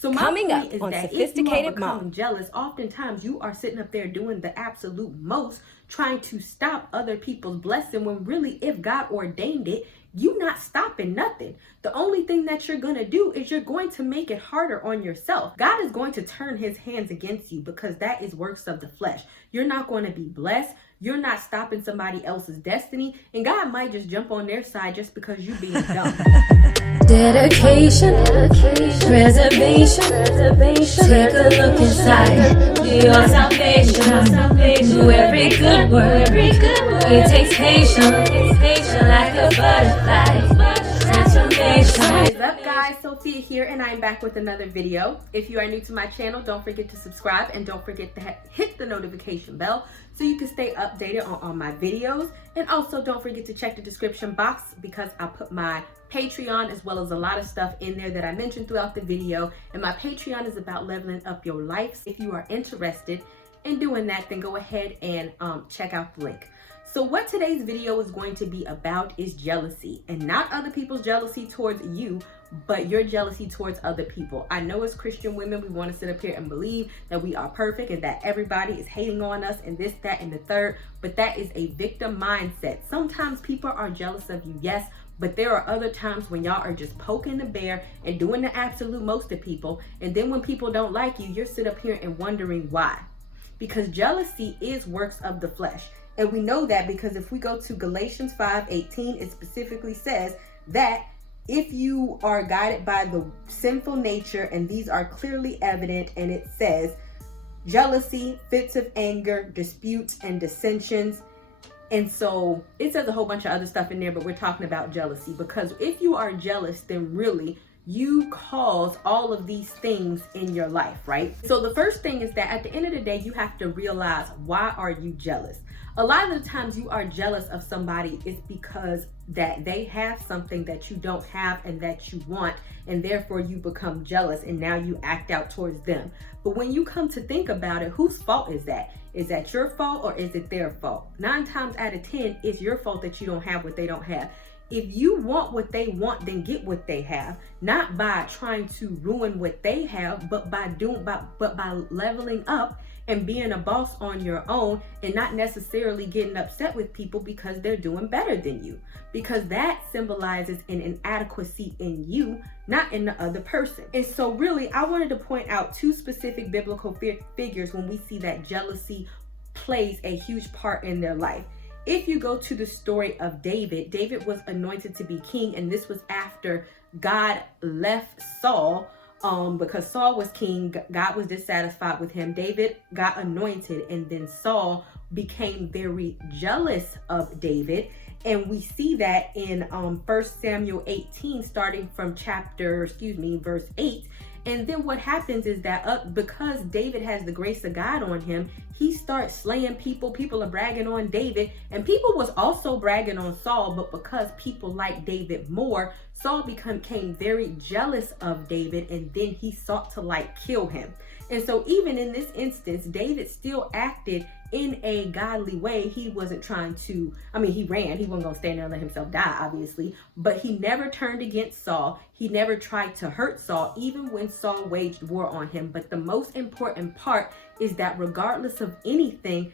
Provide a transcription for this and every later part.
So my Coming point up is on that if you are Sophisticated becoming Mom. jealous, oftentimes you are sitting up there doing the absolute most, trying to stop other people's blessing, when really, if God ordained it, you not stopping nothing. The only thing that you're going to do is you're going to make it harder on yourself. God is going to turn his hands against you because that is works of the flesh. You're not going to be blessed. You're not stopping somebody else's destiny, and God might just jump on their side just because you being dumb. Dedication, reservation, take a look inside your salvation. Do every good work, it takes patience, like a butterfly, transformation. What is up, guys? Sophia here, and I'm back with another video. If you are new to my channel, don't forget to subscribe and don't forget to hit the notification bell so you can stay updated on all my videos. And also don't forget to check the description box because I put my Patreon as well as a lot of stuff in there that I mentioned throughout the video. And my Patreon is about leveling up your life. If you are interested in doing that, then go ahead and check out the link. So what today's video is going to be about is jealousy, and not other people's jealousy towards you, but your jealousy towards other people. I know as Christian women, we want to sit up here and believe that we are perfect and that everybody is hating on us and this, that, and the third, but that is a victim mindset. Sometimes people are jealous of you, yes, but there are other times when y'all are just poking the bear and doing the absolute most of people, and then when people don't like you, you're sit up here and wondering why. Because jealousy is works of the flesh. And we know that because if we go to Galatians 5:18, it specifically says that if you are guided by the sinful nature, and these are clearly evident, and it says jealousy, fits of anger, disputes, and dissensions. And so it says a whole bunch of other stuff in there, but we're talking about jealousy, because if you are jealous, then really you cause all of these things in your life, right? So the first thing is that at the end of the day, you have to realize, why are you jealous? A lot of the times you are jealous of somebody is because that they have something that you don't have and that you want, and therefore you become jealous and now you act out towards them. But when you come to think about it, whose fault is that? Is that your fault or is it their fault? 9 times out of 10, it's your fault that you don't have what they don't have. If you want what they want, then get what they have, not by trying to ruin what they have, but by leveling up and being a boss on your own, and not necessarily getting upset with people because they're doing better than you, because that symbolizes an inadequacy in you, not in the other person. And so really, I wanted to point out 2 specific biblical figures when we see that jealousy plays a huge part in their life. If you go to the story of David, David was anointed to be king, and this was after God left Saul, because Saul was king. God was dissatisfied with him. David got anointed, and then Saul became very jealous of David. And we see that in 1 Samuel 18, starting from verse 8. And then what happens is that because David has the grace of God on him, he starts slaying people. People are bragging on David, and people was also bragging on Saul, but because people like David more, Saul became very jealous of David, and then he sought to kill him. And so even in this instance, David still acted in a godly way. He wasn't trying to, he ran. He wasn't going to stand there and let himself die, obviously. But he never turned against Saul. He never tried to hurt Saul, even when Saul waged war on him. But the most important part is that regardless of anything,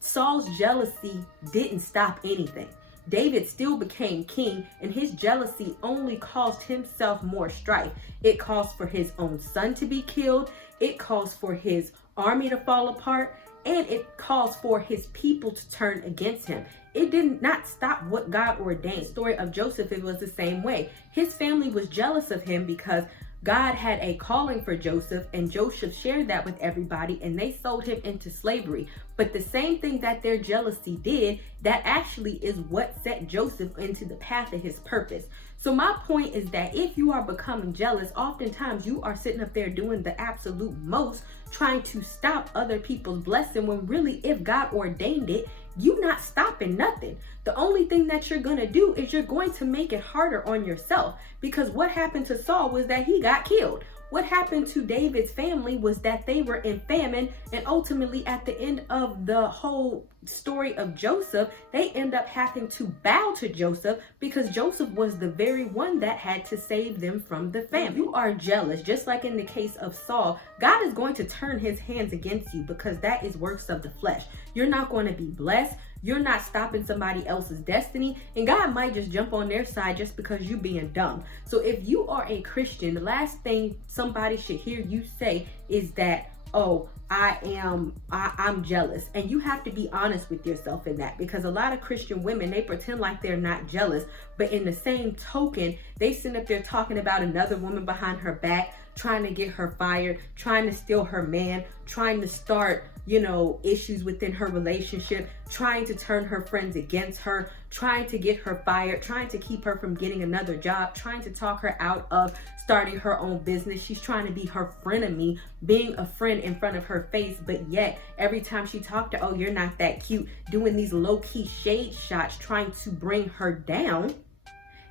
Saul's jealousy didn't stop anything. David still became king, and his jealousy only caused himself more strife. It caused for his own son to be killed. It caused for his army to fall apart, and it caused for his people to turn against him. It did not stop what God ordained. The story of Joseph, it was the same way. His family was jealous of him because God had a calling for Joseph, and Joseph shared that with everybody, and they sold him into slavery. But the same thing that their jealousy did, that actually is what set Joseph into the path of his purpose. So my point is that if you are becoming jealous, oftentimes you are sitting up there doing the absolute most, trying to stop other people's blessing, when really, if God ordained it, you not stopping nothing. The only thing that you're going to do is you're going to make it harder on yourself, because what happened to Saul was that he got killed. What happened to David's family was that they were in famine, and ultimately at the end of the whole story of Joseph, they end up having to bow to Joseph because Joseph was the very one that had to save them from the famine. You are jealous, just like in the case of Saul. God is going to turn his hands against you because that is works of the flesh. You're not going to be blessed. You're not stopping somebody else's destiny, and God might just jump on their side just because you being dumb. So if you are a Christian, the last thing somebody should hear you say is that, oh, I'm jealous. And you have to be honest with yourself in that, because a lot of Christian women, they pretend like they're not jealous, but in the same token, they sit up there talking about another woman behind her back, trying to get her fired, trying to steal her man, trying to start, issues within her relationship, trying to turn her friends against her, trying to get her fired, trying to keep her from getting another job, trying to talk her out of starting her own business. She's trying to be her frenemy, being a friend in front of her face, but yet every time she talked to, oh, you're not that cute, doing these low-key shade shots, trying to bring her down.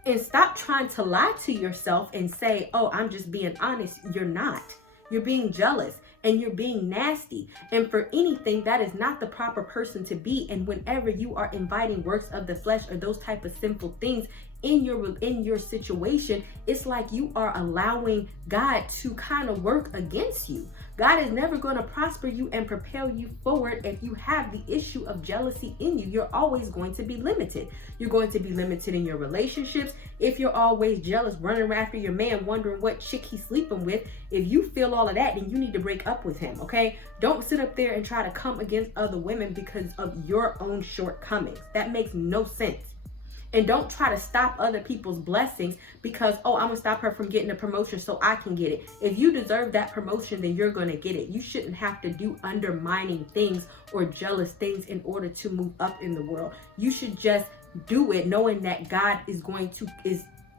And stop trying to lie to yourself and say, oh, I'm just being honest. You're not. You're being jealous and you're being nasty. And for anything, that is not the proper person to be. And whenever you are inviting works of the flesh or those type of sinful things in your situation, it's like you are allowing God to kind of work against you. God is never going to prosper you and propel you forward if you have the issue of jealousy in you. You're always going to be limited. You're going to be limited in your relationships. If you're always jealous, running after your man, wondering what chick he's sleeping with, if you feel all of that, then you need to break up with him, okay? Don't sit up there and try to come against other women because of your own shortcomings. That makes no sense. And don't try to stop other people's blessings because, oh, I'm gonna stop her from getting a promotion so I can get it. If you deserve that promotion, then you're gonna get it. You shouldn't have to do undermining things or jealous things in order to move up in the world. You should just do it knowing that God is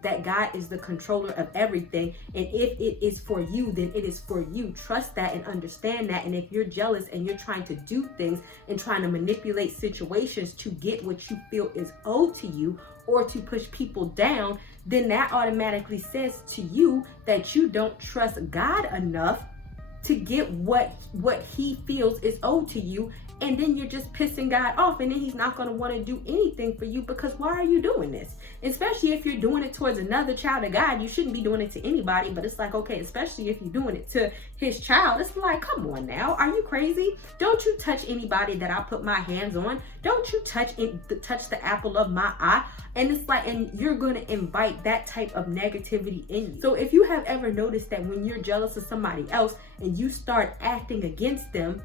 that God is the controller of everything. And if it is for you, then it is for you. Trust that and understand that. And if you're jealous and you're trying to do things and trying to manipulate situations to get what you feel is owed to you or to push people down, then that automatically says to you that you don't trust God enough to get what he feels is owed to you. And then you're just pissing God off, and then he's not going to want to do anything for you because why are you doing this? Especially if you're doing it towards another child of God. You shouldn't be doing it to anybody, but it's like, okay, especially if you're doing it to his child, it's like, come on now, are you crazy? Don't you touch anybody that I put my hands on. Don't you touch the apple of my eye. And it's like, and you're going to invite that type of negativity in you. So if you have ever noticed that when you're jealous of somebody else and you start acting against them,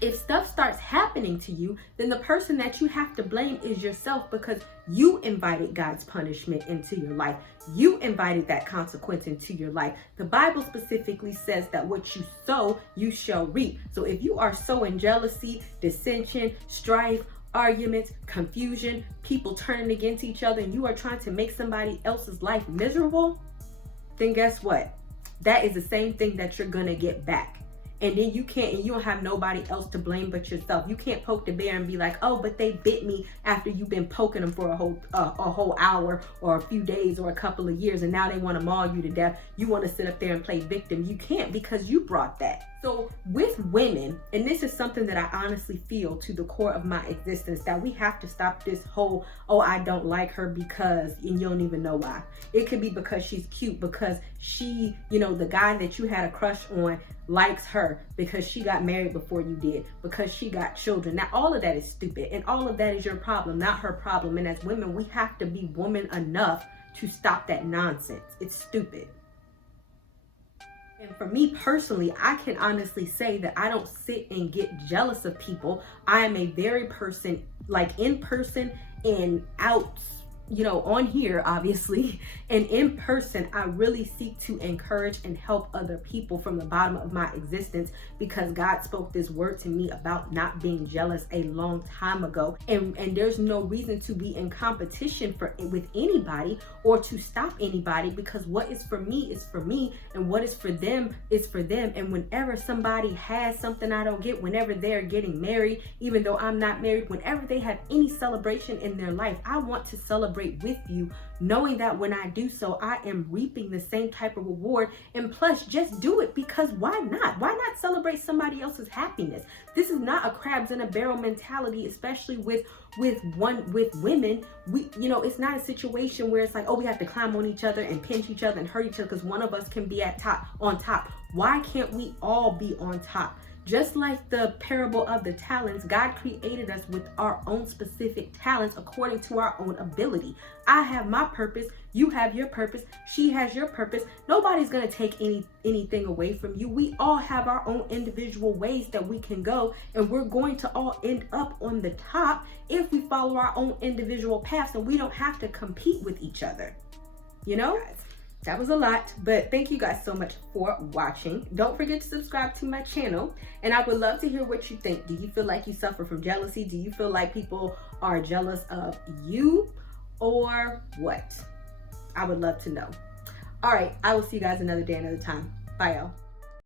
if stuff starts happening to you, then the person that you have to blame is yourself because you invited God's punishment into your life. You invited that consequence into your life. The Bible specifically says that what you sow, you shall reap. So if you are sowing jealousy, dissension, strife, arguments, confusion, people turning against each other, and you are trying to make somebody else's life miserable, then guess what? That is the same thing that you're gonna get back. And then you don't have nobody else to blame but yourself. You can't poke the bear and be like, oh, but they bit me after you've been poking them for a whole hour or a few days or a couple of years, and now they want to maul you to death. You want to sit up there and play victim. You can't because you brought that. So with women, and this is something that I honestly feel to the core of my existence, that we have to stop this whole, oh, I don't like her because, and you don't even know why. It could be because she's cute, because she, the guy that you had a crush on likes her, because she got married before you did, because she got children. Now, all of that is stupid, and all of that is your problem, not her problem. And as women, we have to be woman enough to stop that nonsense. It's stupid. And for me personally, I can honestly say that I don't sit and get jealous of people. I am a very person, like in person and out, on here, obviously, and in person, I really seek to encourage and help other people from the bottom of my existence, because God spoke this word to me about not being jealous a long time ago. And there's no reason to be in competition with anybody or to stop anybody, because what is for me is for me, and what is for them is for them. And whenever somebody has something I don't get, whenever they're getting married, even though I'm not married, whenever they have any celebration in their life, I want to celebrate celebrate with you, knowing that when I do so, I am reaping the same type of reward. And plus, just do it because why not? Why not celebrate somebody else's happiness? This is not a crabs in a barrel mentality, especially with women. It's not a situation where it's like, oh, we have to climb on each other and pinch each other and hurt each other because one of us can be on top. Why can't we all be on top? Just like the parable of the talents, God created us with our own specific talents according to our own ability. I have my purpose, you have your purpose, she has your purpose. Nobody's going to take anything away from you. We all have our own individual ways that we can go, and we're going to all end up on the top if we follow our own individual paths, and we don't have to compete with each other. Guys, that was a lot, but thank you guys so much for watching. Don't forget to subscribe to my channel, and I would love to hear what you think. Do you feel like you suffer from jealousy? Do you feel like people are jealous of you, or what? I would love to know. All right, I will see you guys another day, another time. Bye, y'all.